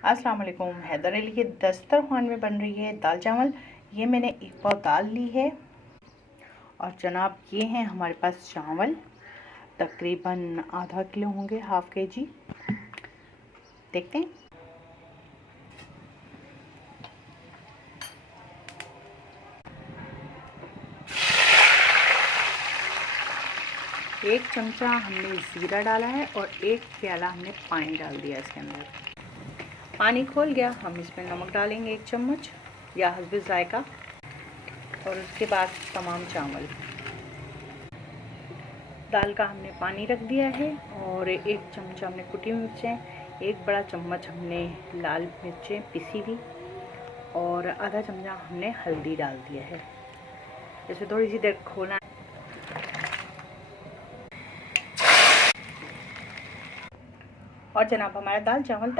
अस्सलाम वालेकुम। हैदर अली के दस्तरखान में बन रही है दाल चावल। ये मैंने एक पाव दाल ली है और जनाब ये हैं हमारे पास चावल, तकरीबन आधा किलो होंगे, हाफ केजी। देखते हैं। एक चमचा हमने ज़ीरा डाला है और एक प्याला हमने पानी डाल दिया इसके अंदर। पानी खोल गया, हम इसमें नमक डालेंगे 1 चम्मच या हस्बे जायका, और उसके बाद तमाम चावल। दाल का हमने पानी रख दिया है और 1 चमचा हमने कुटी मिर्चें, 1 बड़ा चम्मच हमने लाल मिर्चें पिसी हुई और आधा चमचा हमने हल्दी डाल दिया है। इसे थोड़ी सी देर खोलना है और जनाब हमारा दाल चावल तैयार।